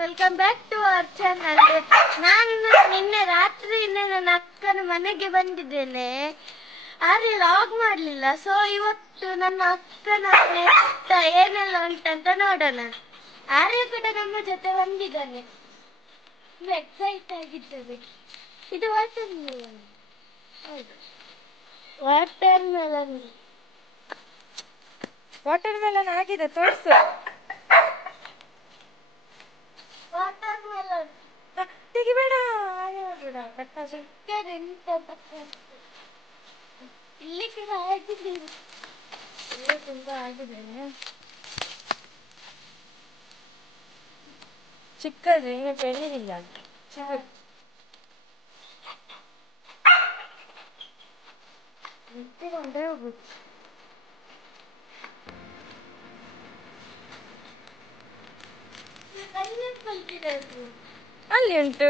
Welcome back to our channel. ನಾನು ನಿನ್ನೆ ರಾತ್ರಿಯಿಂದ ನನ್ನ ಅಕ್ಕನ ಮನೆಗೆ ಬಂದಿದ್ದೇನೆ, ಆದರೆ ಲಾಗ್ ಮಾಡಲಿಲ್ಲ. ಸೊ ಇವತ್ತು ನನ್ನ ಅಕ್ಕನ ಮನೆ ಏನೆಲ್ಲ ಉಂಟಂತ ನೋಡೋಣ. ಆರ್ಯ ಕೂಡ ನಮ್ಮ ಜೊತೆ ಬಂದಿದ್ದಾನೆ, ಎಕ್ಸೈಟ್ ಆಗಿದ್ದೇವೆ. ಇದು ವಾಟರ್ ಮೆಲನ್. ಹೌದು, ವಾಟರ್ ಮೆಲನ್. ವಾಟರ್ ಮೆಲನ್ ಆಗಿದೆ, ತೋರಿಸು. ವಾಟರ್ ಮೆಲನ್ ತೆಗಿಬೇಡ, ಇಲ್ಲಿ ಕೂಡ ಆಗಿದ್ದೇನೆ, ಇಲ್ಲಿ ತುಂಬಾ ಆಗಿದೆ. ಚಿಕ್ಕದು ಇನ್ನು ಬೆಳೀಲಿಲ್ಲ. ಎತ್ತಿಕೊಂಡೇ ಹೋಗುದು. ಅಲ್ಲಿ ಉಂಟು.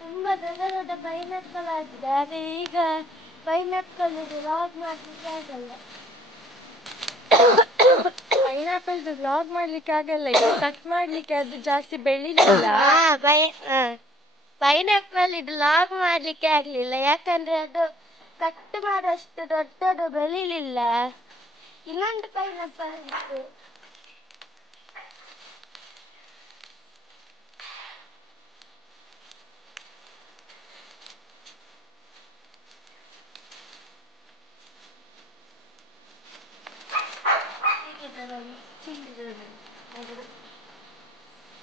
ತುಂಬಾ ದೊಡ್ಡ ದೊಡ್ಡ ಪೈನಾಪಲ್ ಆಗಿದೆ, ಆದರೆ ಈಗ ಪೈನಾಪಲ್ ಲಾಗ್ ಮಾಡ್ಲಿಕ್ಕೆ ಆಗಲ್ಲ. ಪೈನಾಪಲ್ ವ್ಲಾಗ್ ಮಾಡ್ಲಿಕ್ಕೆ ಆಗಲ್ಲ, ಈಗ ಕಟ್ ಮಾಡ್ಲಿಕ್ಕೆ ಅದು ಜಾಸ್ತಿ ಬೆಳಿಲಿಲ್ಲ. ಪೈನಾಪಲ್ ಇದು ಲಾಗ್ ಮಾಡ್ಲಿಕ್ಕೆ ಆಗ್ಲಿಲ್ಲ, ಯಾಕಂದ್ರೆ ಅದು ಕಟ್ ಮಾಡೋಷ್ಟು ದೊಡ್ಡದು ಬೆಳಿಲಿಲ್ಲ. ಇನ್ನೊಂದು ಪೈನಾಪಲ್ ಇತ್ತು,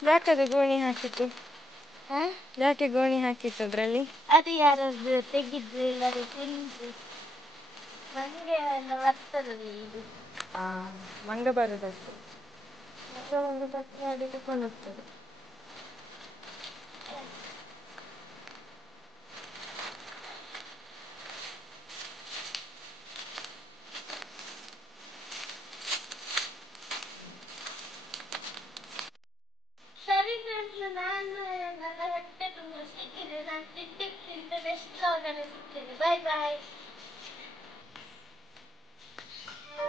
ಯಾಕದು ಗೋಣಿ ಹಾಕಿತ್ತು? ಯಾಕೆ ಗೋಣಿ ಹಾಕಿತ್ತು ಅದ್ರಲ್ಲಿ? ಅದು ಯಾರಾದ್ರು ತೆಗಿದ್ರು ಇಲ್ಲದೆ ತಿಂದ್ರು. ಮಂಗೆ ಎಲ್ಲ ಬರ್ತದೆ ಇದು. ಮಂಗ ಬರುದಷ್ಟು ಒಂದು ಕಟ್ ಮಾಡಿ ತಕೊಂಡು ಹೋಗ್ತದೆ.